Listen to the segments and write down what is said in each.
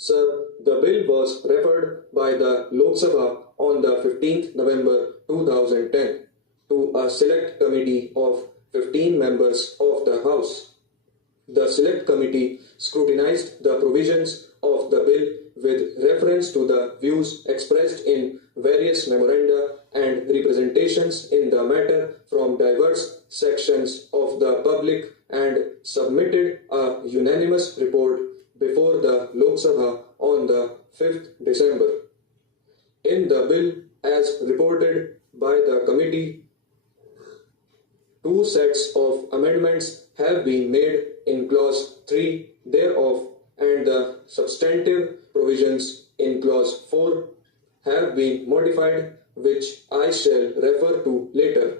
Sir, the bill was referred by the Lok Sabha on the 15th November 2010 to a select committee of 15 members of the House. The select committee scrutinized the provisions of the bill with reference to the views expressed in various memoranda and representations in the matter from diverse sections of the public and submitted a unanimous report before the Lok Sabha on the 5th December. In the bill, as reported by the committee, two sets of amendments have been made in Clause 3 thereof, and the substantive provisions in Clause 4 have been modified, which I shall refer to later.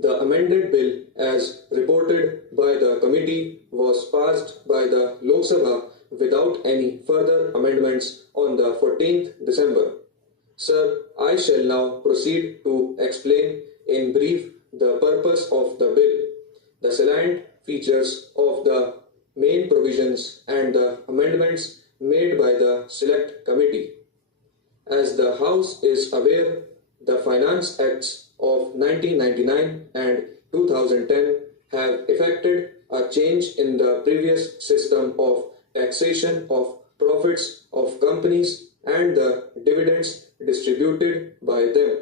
The amended bill, as reported by the committee, was passed by the Lok Sabha without any further amendments on the 14th December. Sir, I shall now proceed to explain in brief the purpose of the bill, the salient features of the main provisions, and the amendments made by the Select Committee. As the House is aware, the Finance Acts of 1999 and 2010 have effected a change in the previous system of taxation of profits of companies and the dividends distributed by them.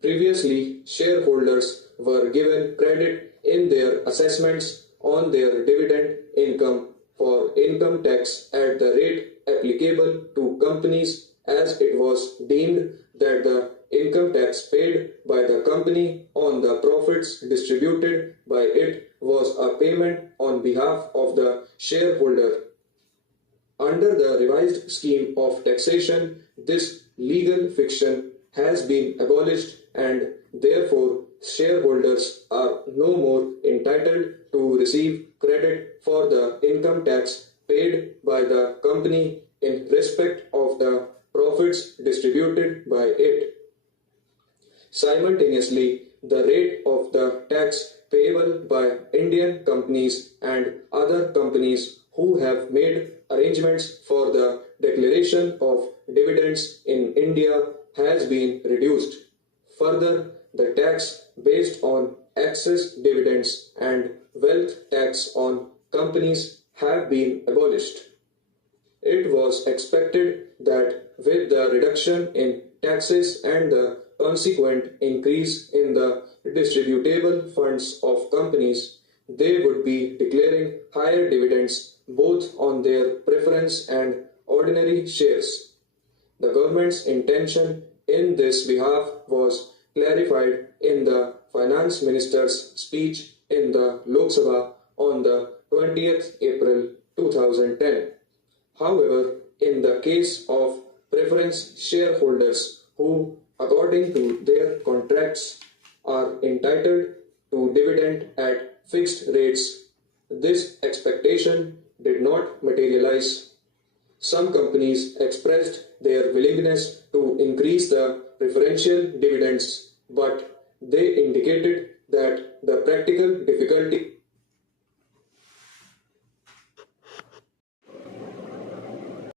Previously, shareholders were given credit in their assessments on their dividend income for income tax at the rate applicable to companies, as it was deemed that the income tax paid by the company on the profits distributed by it was a payment on behalf of the shareholder. Under the revised scheme of taxation, this legal fiction has been abolished, and therefore shareholders are no more entitled to receive credit for the income tax paid by the company in respect of the profits distributed by it. Simultaneously, the rate of the tax payable by Indian companies and other companies who have made arrangements for the declaration of dividends in India has been reduced. Further, the tax based on excess dividends and wealth tax on companies have been abolished. It was expected that with the reduction in taxes and the consequent increase in the distributable funds of companies, they would be declaring higher dividends both on their preference and ordinary shares. The government's intention in this behalf was clarified in the Finance Minister's speech in the Lok Sabha on the 20th April 2010. However, in the case of preference shareholders who, according to their contracts, are entitled to dividend at fixed rates, this expectation did not materialize. Some companies expressed their willingness to increase the preferential dividends, but they indicated that the practical difficulty